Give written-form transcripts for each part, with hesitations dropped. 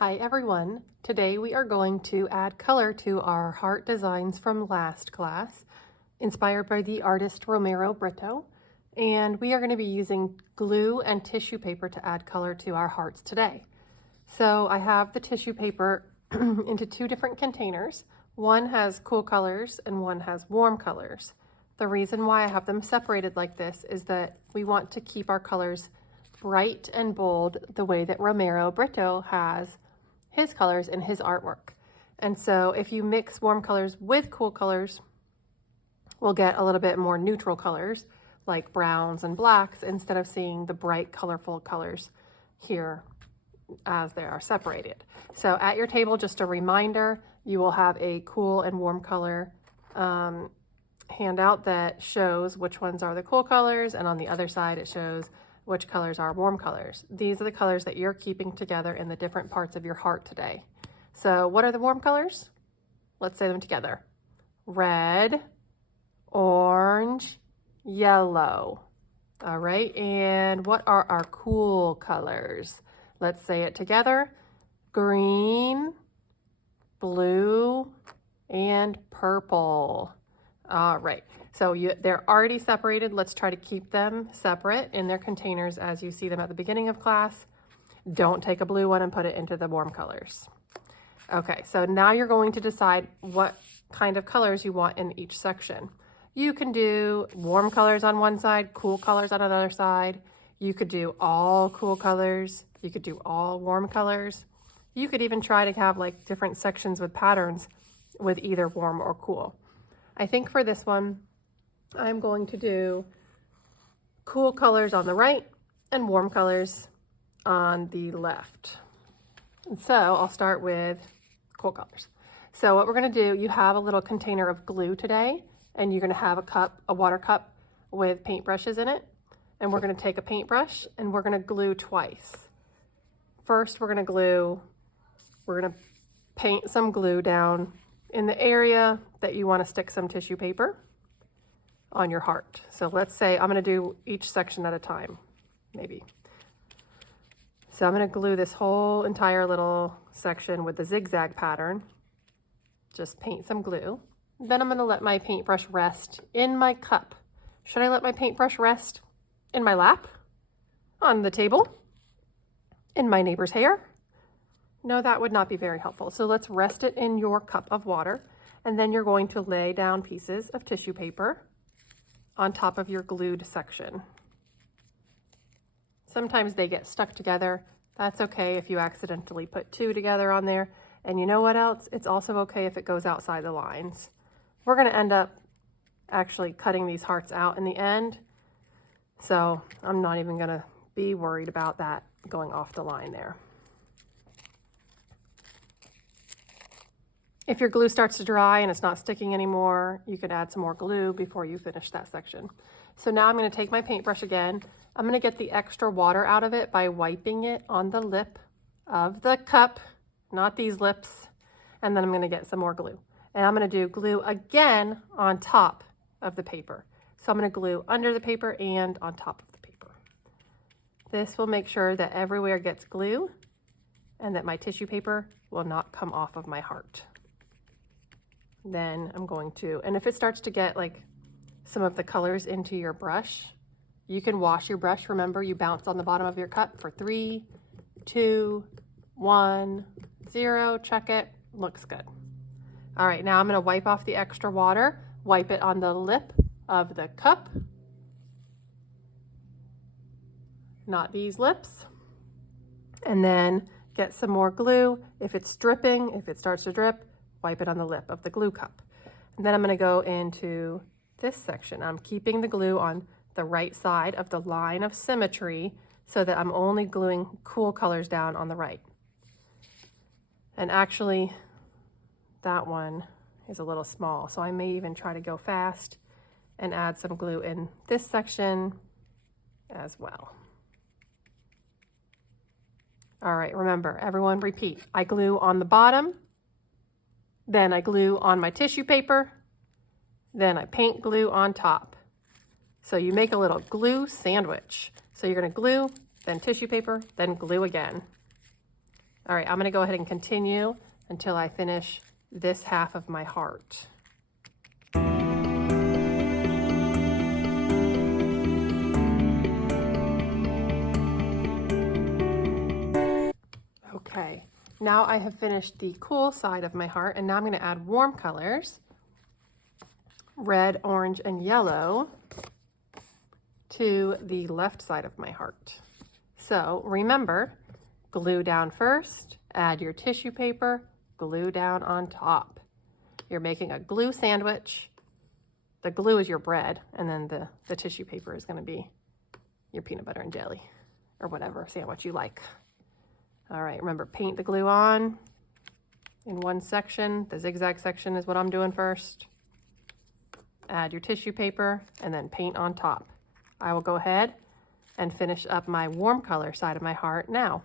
Hi everyone. Today we are going to add color to our heart designs from last class, inspired by the artist Romero Britto. And we are going to be using glue and tissue paper to add color to our hearts today. So I have the tissue paper into two different containers. One has cool colors and one has warm colors. The reason why I have them separated like this is that we want to keep our colors bright and bold the way that Romero Britto has his colors in his artwork. And so if you mix warm colors with cool colors, we'll get a little bit more neutral colors like browns and blacks instead of seeing the bright colorful colors here as they are separated. So at your table, just a reminder, you will have a cool and warm color handout that shows which ones are the cool colors, and on the other side it shows which colors are warm colors. These are the colors that you're keeping together in the different parts of your heart today. So what are the warm colors? Let's say them together. Red, orange, yellow. All right, and what are our cool colors? Let's say it together. Green, blue, and purple. All right, so they're already separated. Let's try to keep them separate in their containers as you see them at the beginning of class. Don't take a blue one and put it into the warm colors. Okay, so now you're going to decide what kind of colors you want in each section. You can do warm colors on one side, cool colors on another side. You could do all cool colors. You could do all warm colors. You could even try to have like different sections with patterns with either warm or cool. I think for this one, I'm going to do cool colors on the right and warm colors on the left. And so I'll start with cool colors. So what we're going to do, you have a little container of glue today, and you're going to have a water cup with paintbrushes in it. And we're going to take a paintbrush and we're going to glue twice. First, we're going to paint some glue down in the area that you want to stick some tissue paper on your heart. So let's say I'm going to do each section at a time, maybe. So I'm going to glue this whole entire little section with the zigzag pattern. Just paint some glue. Then I'm going to let my paintbrush rest in my cup. Should I let my paintbrush rest in my lap? On the table? In my neighbor's hair? No, that would not be very helpful. So let's rest it in your cup of water, and then you're going to lay down pieces of tissue paper on top of your glued section. Sometimes they get stuck together. That's okay if you accidentally put two together on there. And you know what else? It's also okay if it goes outside the lines. We're going to end up actually cutting these hearts out in the end. So I'm not even going to be worried about that going off the line there. If your glue starts to dry and it's not sticking anymore, you could add some more glue before you finish that section. So now I'm going to take my paintbrush again. I'm going to get the extra water out of it by wiping it on the lip of the cup, not these lips. And then I'm going to get some more glue. And I'm going to do glue again on top of the paper. So I'm going to glue under the paper and on top of the paper. This will make sure that everywhere gets glue and that my tissue paper will not come off of my heart. Then I'm going to, and if it starts to get like some of the colors into your brush, you can wash your brush. Remember, you bounce on the bottom of your cup for 3, 2, 1, 0. Check it. Looks good. All right, now I'm going to wipe off the extra water, wipe it on the lip of the cup, not these lips, and then get some more glue. If it's dripping, if it starts to drip, wipe it on the lip of the glue cup. And then I'm going to go into this section. I'm keeping the glue on the right side of the line of symmetry so that I'm only gluing cool colors down on the right. And actually, that one is a little small, so I may even try to go fast and add some glue in this section as well. All right, remember, everyone repeat. I glue on the bottom, then I glue on my tissue paper, then I paint glue on top. So you make a little glue sandwich. So you're going to glue, then tissue paper, then glue again. All right, I'm gonna go ahead and continue until I finish this half of my heart. Okay, now I have finished the cool side of my heart, and now I'm going to add warm colors, red, orange, and yellow, to the left side of my heart. So remember, glue down first, add your tissue paper, glue down on top. You're making a glue sandwich. The glue is your bread, and then the tissue paper is going to be your peanut butter and jelly, or whatever sandwich you like. All right, remember, paint the glue on in one section. The zigzag section is what I'm doing first. Add your tissue paper and then paint on top. I will go ahead and finish up my warm color side of my heart now.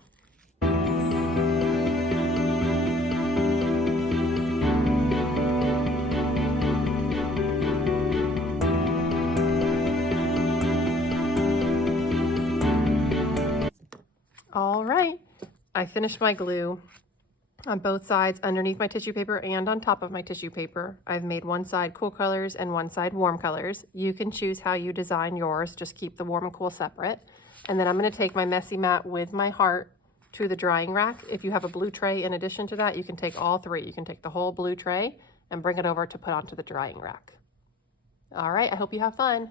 All right. I finished my glue on both sides, underneath my tissue paper and on top of my tissue paper. I've made one side cool colors and one side warm colors. You can choose how you design yours. Just keep the warm and cool separate. And then I'm going to take my messy mat with my heart to the drying rack. If you have a blue tray in addition to that, you can take all three. You can take the whole blue tray and bring it over to put onto the drying rack. All right, I hope you have fun.